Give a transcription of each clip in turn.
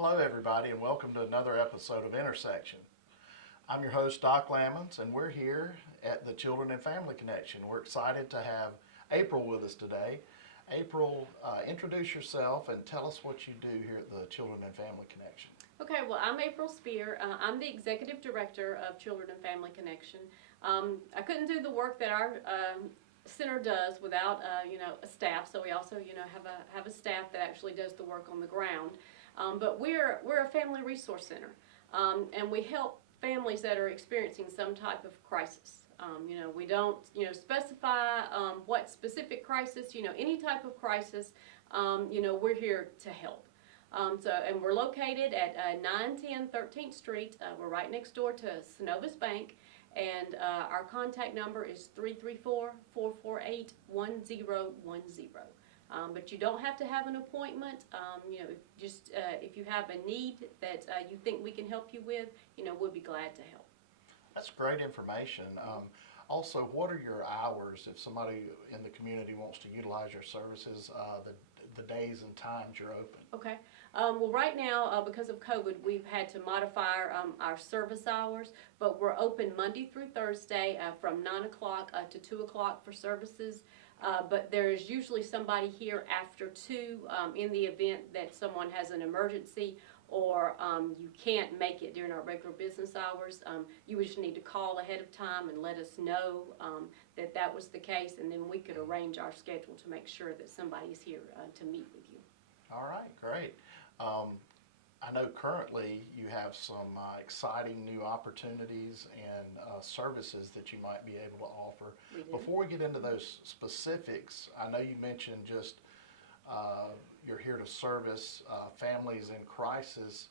Hello, everybody, and welcome to another episode of Intersection. I'm your host, Doc Lammons, and we're here at the Children and Family Connection. We're excited to have April with us today. April, introduce yourself and tell us what you do here at the Children and Family Connection. Okay, well, I'm April Spear. I'm the Executive Director of Children and Family Connection. I couldn't do the work that our center does without, a staff. So we also, have a staff that actually does the work on the ground. But we're a family resource center, and we help families that are experiencing some type of crisis. We don't, specify what specific crisis. Any type of crisis. We're here to help. And we're located at 910 13th Street. We're right next door to Synovus Bank, and our contact number is 334-448-1010. But you don't have to have an appointment. If you have a need that you think we can help you with, we'll be glad to help. That's great information. Also, what are your hours if somebody in the community wants to utilize your services, the days and times you're open? Okay. Well, right now, because of COVID, we've had to modify our service hours, but we're open Monday through Thursday from 9 o'clock to 2 o'clock for services. But there is usually somebody here after 2 in the event that someone has an emergency or you can't make it during our regular business hours. You would just need to call ahead of time and let us know that was the case, and then we could arrange our schedule to make sure that somebody's here to meet with you. All right, great. I know currently you have some exciting new opportunities and services that you might be able to offer. Before we get into those specifics, I know you mentioned just you're here to service families in crisis.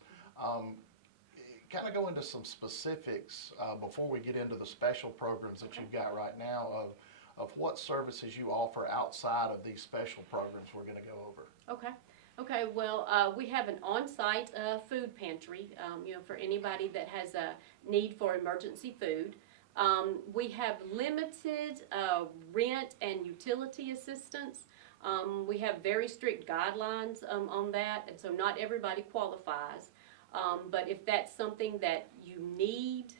Kind of go into some specifics before we get into the special programs that you've got right now of what services you offer outside of these special programs we're going to go over. Okay, well, we have an on-site food pantry, for anybody that has a need for emergency food. We have limited rent and utility assistance. We have very strict guidelines on that, and so not everybody qualifies. But if that's something that you need,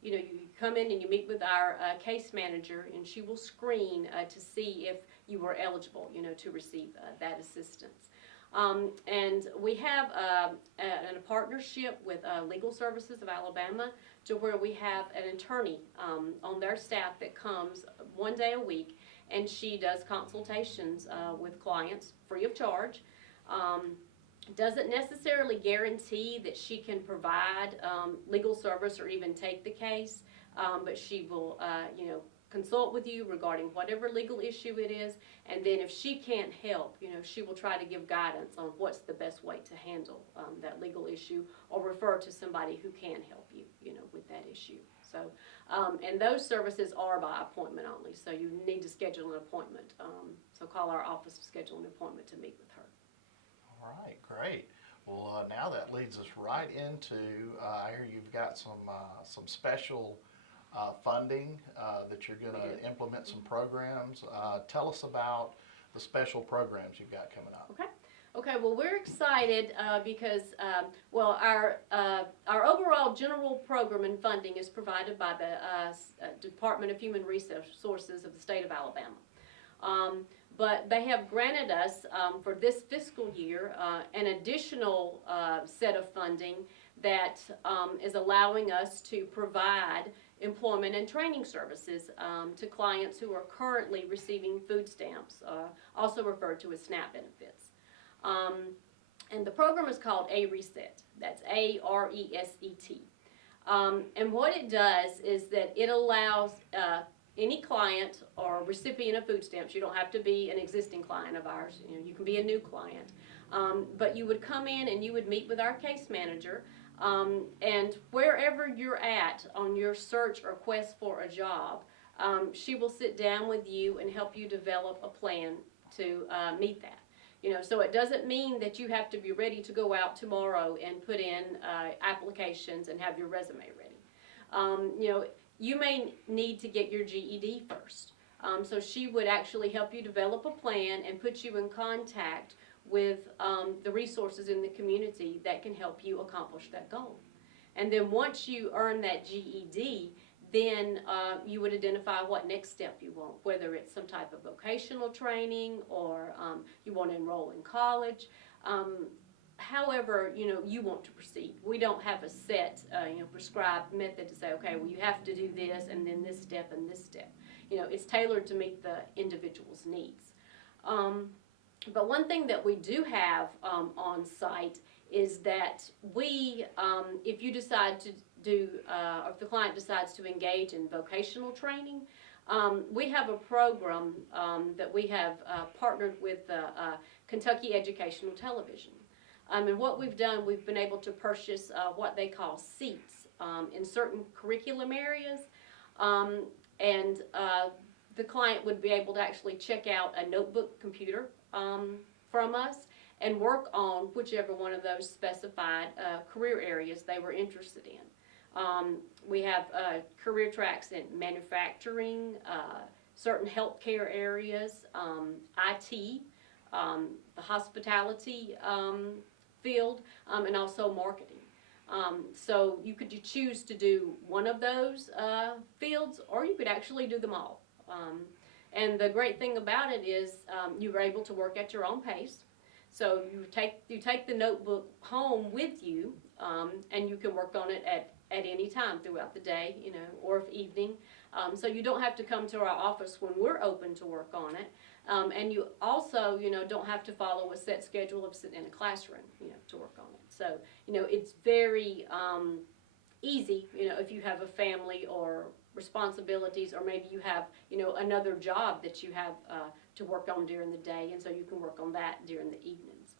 you come in and you meet with our case manager, and she will screen to see if you are eligible, to receive that assistance. And we have a partnership with Legal Services of Alabama, to where we have an attorney on their staff that comes one day a week, and she does consultations with clients free of charge. Doesn't necessarily guarantee that she can provide legal service or even take the case, but she will, consult with you regarding whatever legal issue it is, and then if she can't help, she will try to give guidance on what's the best way to handle that legal issue, or refer to somebody who can help you, with that issue. So, and those services are by appointment only, so you need to schedule an appointment. So call our office to schedule an appointment to meet with her. All right, great. Well, now that leads us right into, I hear you've got some special funding that you're going to implement some programs. Tell us about the special programs you've got coming up. Okay. Well, we're excited because our overall general program and funding is provided by the Department of Human Resources of the state of Alabama. But they have granted us for this fiscal year an additional set of funding that is allowing us to provide employment and training services to clients who are currently receiving food stamps, also referred to as SNAP benefits. And the program is called A-Reset. That's A-R-E-S-E-T. And what it does is that it allows any client or recipient of food stamps, you don't have to be an existing client of ours, you can be a new client, but you would come in and you would meet with our case manager. And wherever you're at on your search or quest for a job, she will sit down with you and help you develop a plan to meet that. So it doesn't mean that you have to be ready to go out tomorrow and put in applications and have your resume ready. You may need to get your GED first. So she would actually help you develop a plan and put you in contact with the resources in the community that can help you accomplish that goal. And then once you earn that GED, then you would identify what next step you want, whether it's some type of vocational training or you want to enroll in college. However, you want to proceed. We don't have a set, prescribed method to say, okay, well, you have to do this and then this step and this step. It's tailored to meet the individual's needs. But one thing that we do have on site is that we, if you decide to do, or if the client decides to engage in vocational training, we have a program that we have partnered with Kentucky Educational Television. And what we've done, we've been able to purchase what they call seats in certain curriculum areas. And the client would be able to actually check out a notebook computer from us and work on whichever one of those specified career areas they were interested in. We have career tracks in manufacturing, certain healthcare areas, IT, the hospitality field, and also marketing. So you could choose to do one of those fields, or you could actually do them all. And the great thing about it is you are able to work at your own pace. So you take the notebook home with you, and you can work on it at any time throughout the day, or if evening. So you don't have to come to our office when we're open to work on it. And you also, don't have to follow a set schedule of sitting in a classroom, to work on it. So, it's very easy, if you have a family or responsibilities, or maybe you have, another job that you have to work on during the day, and so you can work on that during the evenings.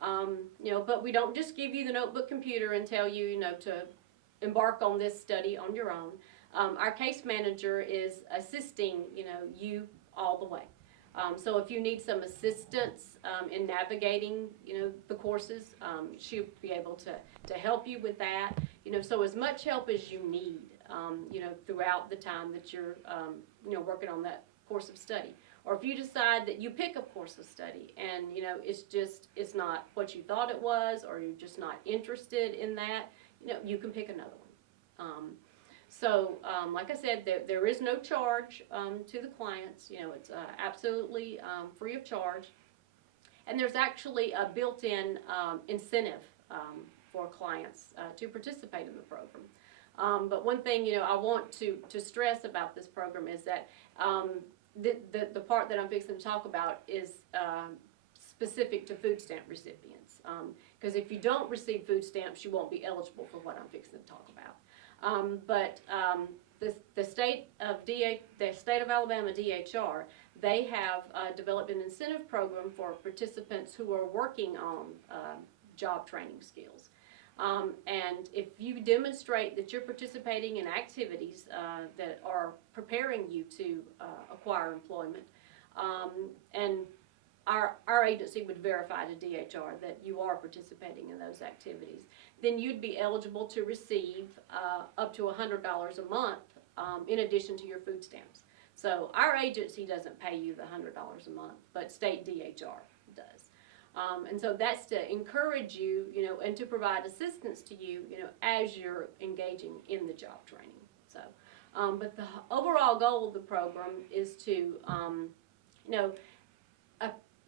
But we don't just give you the notebook computer and tell you, to embark on this study on your own. Our case manager is assisting, you all the way. So if you need some assistance in navigating, the courses, she'll be able to help you with that. So as much help as you need, throughout the time that you're, working on that course of study. Or if you decide that you pick a course of study and, it's not what you thought it was, or you're just not interested in that, you can pick another one. So, like I said, there is no charge to the clients. It's absolutely free of charge. And there's actually a built-in incentive for clients to participate in the program. But one thing, I want to stress about this program is that the part that I'm fixing to talk about is specific to food stamp recipients. Because if you don't receive food stamps, you won't be eligible for what I'm fixing to talk about. But the state of Alabama DHR, they have developed an incentive program for participants who are working on job training skills. And if you demonstrate that you're participating in activities that are preparing you to acquire employment, and our agency would verify to DHR that you are participating in those activities, then you'd be eligible to receive up to $100 a month in addition to your food stamps. So our agency doesn't pay you the $100 a month, but state DHR does. And so that's to encourage you, and to provide assistance to you, as you're engaging in the job training. So, but the overall goal of the program is to,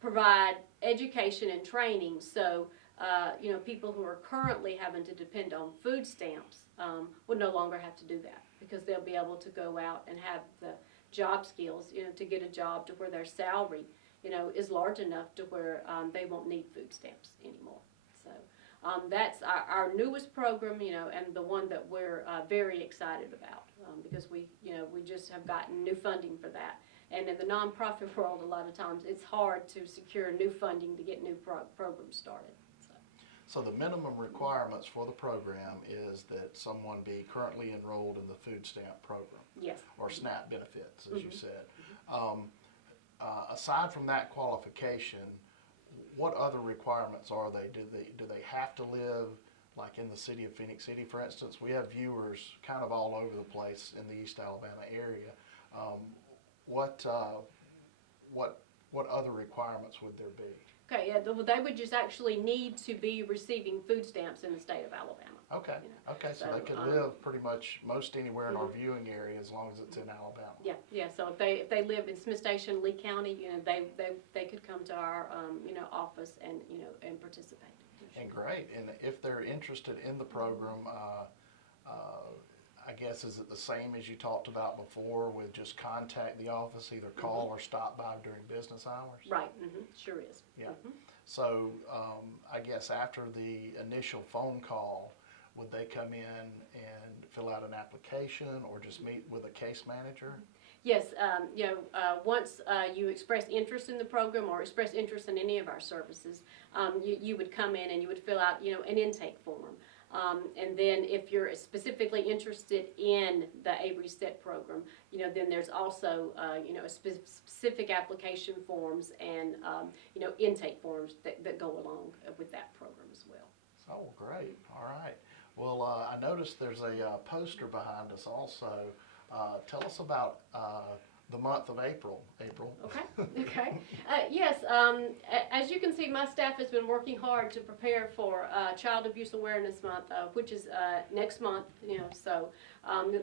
provide education and training so, people who are currently having to depend on food stamps would no longer have to do that, because they'll be able to go out and have the job skills, to get a job to where their salary, is large enough to where they won't need food stamps anymore. So that's our newest program, and the one that we're very excited about because we just have gotten new funding for that. And in the nonprofit world, a lot of times it's hard to secure new funding to get new programs started. So the minimum requirements for the program is that someone be currently enrolled in the food stamp program. Yes. Or SNAP benefits, as you said. Aside from that qualification, what other requirements are they? Do they have to live like in the city of Phenix City, for instance? We have viewers kind of all over the place in the East Alabama area. What other requirements would there be? Okay, yeah, they would just actually need to be receiving food stamps in the state of Alabama. Okay, You know, okay, so so, they could live pretty much most anywhere in our viewing area as long as it's in Alabama. Yeah, so if they live in Smith Station, Lee County, you know, they could come to our, you know, office and, you know, and participate. And great, and if they're interested in the program, I guess, is it the same as you talked about before with just contact the office, either call or stop by during business hours? Right, sure is. Yeah. So, I guess after the initial phone call, would they come in and fill out an application or just meet with a case manager? Yes, you know, once you express interest in the program or express interest in any of our services, you would come in and you would fill out, you know, an intake form. And then if you're specifically interested in the Avery SET program, you know, then there's also, you know, specific application forms and, you know, intake forms that go along with that program as well. Oh, great, all right. Well, I noticed there's a poster behind us also. Tell us about the month of April. Okay. Yes, as you can see, my staff has been working hard to prepare for Child Abuse Awareness Month, which is next month, you know, so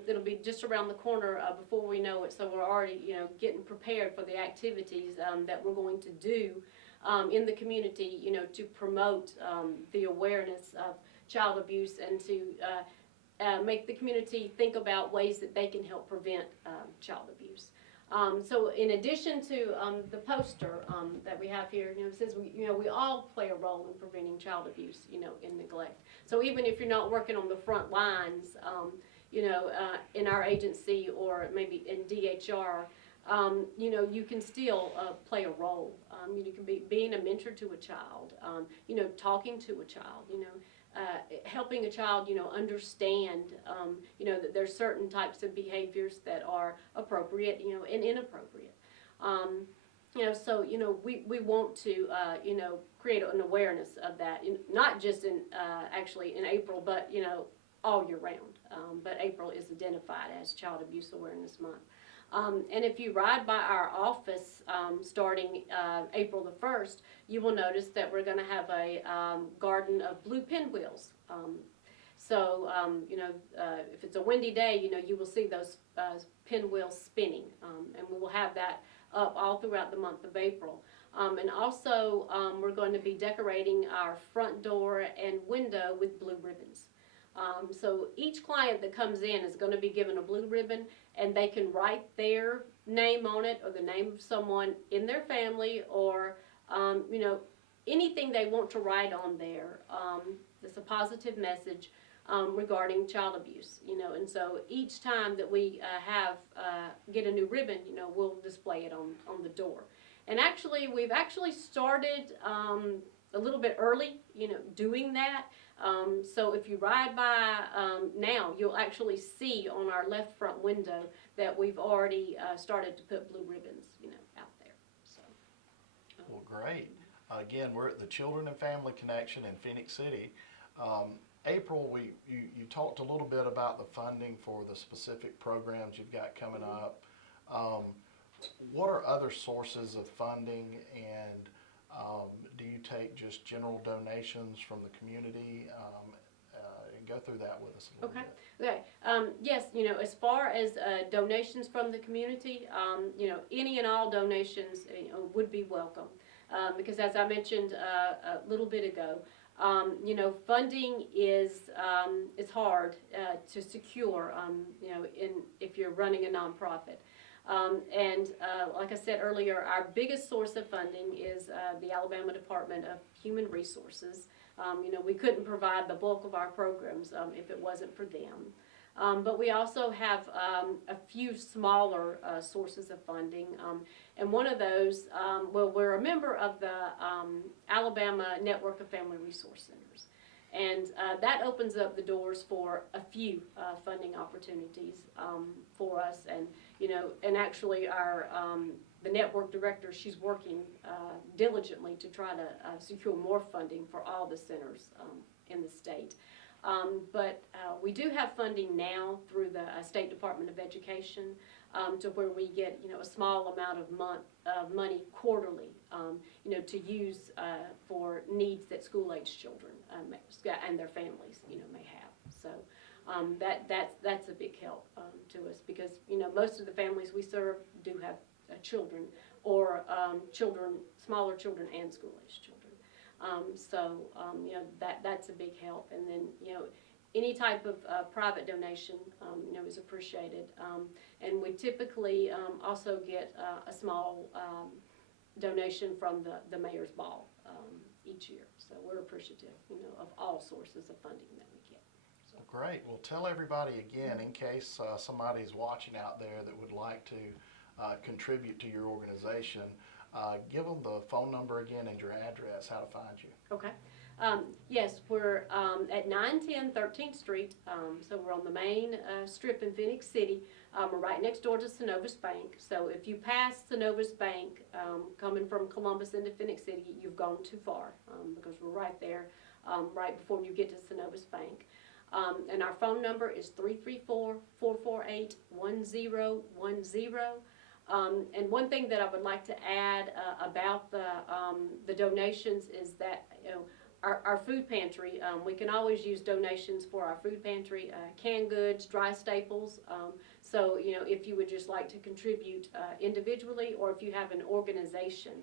it'll be just around the corner before we know it, so we're already, you know, getting prepared for the activities that we're going to do in the community, you know, to promote the awareness of child abuse and to make the community think about ways that they can help prevent child abuse. So in addition to the poster that we have here, you know, it says we all play a role in preventing child abuse, you know, and neglect. So even if you're not working on the front lines, you know, in our agency or maybe in DHR, you know, you can still play a role. You can be being a mentor to a child, you know, talking to a child, you know. Helping a child, you know, understand, you know, that there's certain types of behaviors that are appropriate, you know, and inappropriate. You know, so, you know, we want to, you know, create an awareness of that, not just in, actually in April, but, you know, all year round. But April is identified as Child Abuse Awareness Month. And if you ride by our office starting April the 1st, you will notice that we're going to have a garden of blue pinwheels. So, you know, if it's a windy day, you know, you will see those pinwheels spinning. And we will have that up all throughout the month of April. And also, we're going to be decorating our front door and window with blue ribbons. So each client that comes in is going to be given a blue ribbon, and they can write their name on it or the name of someone in their family or, you know, anything they want to write on there. It's a positive message regarding child abuse, you know, and so each time that we get a new ribbon, you know, we'll display it on the door. And actually, we've actually started a little bit early, you know, doing that. So if you ride by now, you'll actually see on our left front window that we've already started to put blue ribbons, you know, out there. So. Well, great. Again, we're at the Children and Family Connection in Phoenix City. April, you talked a little bit about the funding for the specific programs you've got coming up. What are other sources of funding, and do you take just general donations from the community? And go through that with us a little bit. Okay. Yes, you know, as far as donations from the community, you know, any and all donations, you know, would be welcome. Because as I mentioned a little bit ago, you know, funding is it's hard to secure, you know, if you're running a nonprofit. And like I said earlier, our biggest source of funding is the Alabama Department of Human Resources. You know, we couldn't provide the bulk of our programs if it wasn't for them. But we also have a few smaller sources of funding. And one of those, well, we're a member of the Alabama Network of Family Resource Centers. And that opens up the doors for a few funding opportunities for us. And, you know, and actually our, the network director, she's working diligently to try to secure more funding for all the centers in the state. But we do have funding now through the State Department of Education. to where we get, a small amount of money quarterly, to use for needs that school-age children and their families, may have. So that's a big help to us because, most of the families we serve do have children or smaller children and school-age children. That's a big help. And then, any type of private donation, is appreciated. And we typically also get a small donation from the mayor's ball each year. So we're appreciative, of all sources of funding that we get. So. Great. Well, tell everybody again, in case somebody's watching out there that would like to contribute to your organization, give them the phone number again and your address, how to find you. Okay. Yes, we're at 910 13th Street, so we're on the main strip in Phoenix City. We're right next door to Synovus Bank, so if you pass Synovus Bank coming from Columbus into Phoenix City, you've gone too far because we're right there, right before you get to Synovus Bank. And our phone number is 334-448-1010. And one thing that I would like to add about the donations is that, our food pantry, we can always use donations for our food pantry, canned goods, dry staples. So, if you would just like to contribute individually, or if you have an organization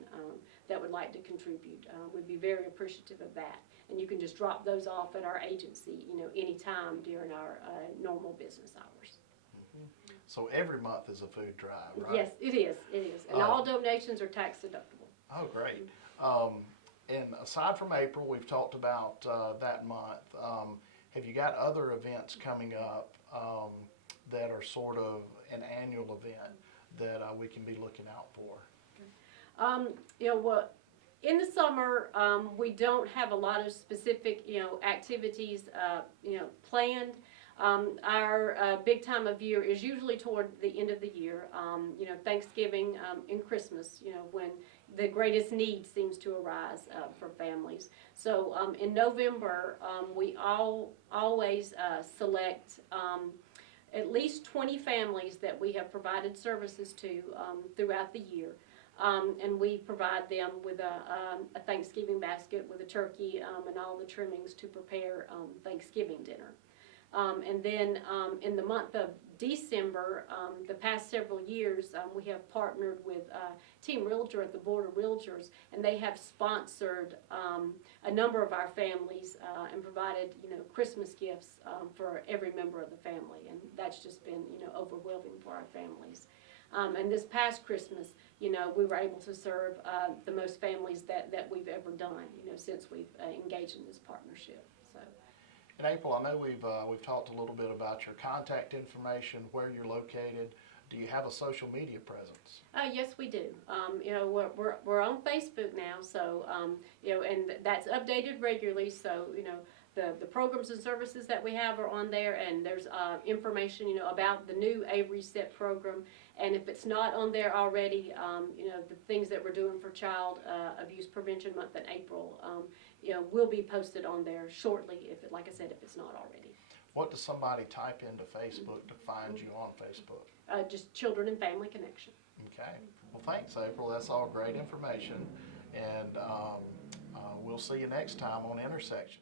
that would like to contribute, we'd be very appreciative of that. And you can just drop those off at our agency, anytime during our normal business hours. So every month is a food drive, right? Yes, it is. And all donations are tax deductible. Oh, great. And aside from April, we've talked about that month. Have you got other events coming up that are sort of an annual event that we can be looking out for? In the summer, we don't have a lot of specific, activities, planned. Our big time of year is usually toward the end of the year, Thanksgiving and Christmas, when the greatest need seems to arise for families. So in November, we always select at least 20 families that we have provided services to throughout the year. And we provide them with a Thanksgiving basket with a turkey and all the trimmings to prepare Thanksgiving dinner. And then in the month of December, the past several years, we have partnered with Team Realtor at the Board of Realtors, and they have sponsored a number of our families and provided, Christmas gifts for every member of the family, and that's just been, overwhelming for our families. And this past Christmas, we were able to serve the most families that we've ever done, since we've engaged in this partnership. So. In April, I know we've talked a little bit about your contact information, where you're located. Do you have a social media presence? Yes, we do. We're on Facebook now, so and that's updated regularly. So the programs and services that we have are on there, and there's information about the new Avery SET program. And if it's not on there already, the things that we're doing for Child Abuse Prevention Month in April, will be posted on there shortly. Like I said, if it's not already. What does somebody type into Facebook to find you on Facebook? Just Children and Family Connection. Okay. Well, thanks, April. That's all great information. And we'll see you next time on Intersection.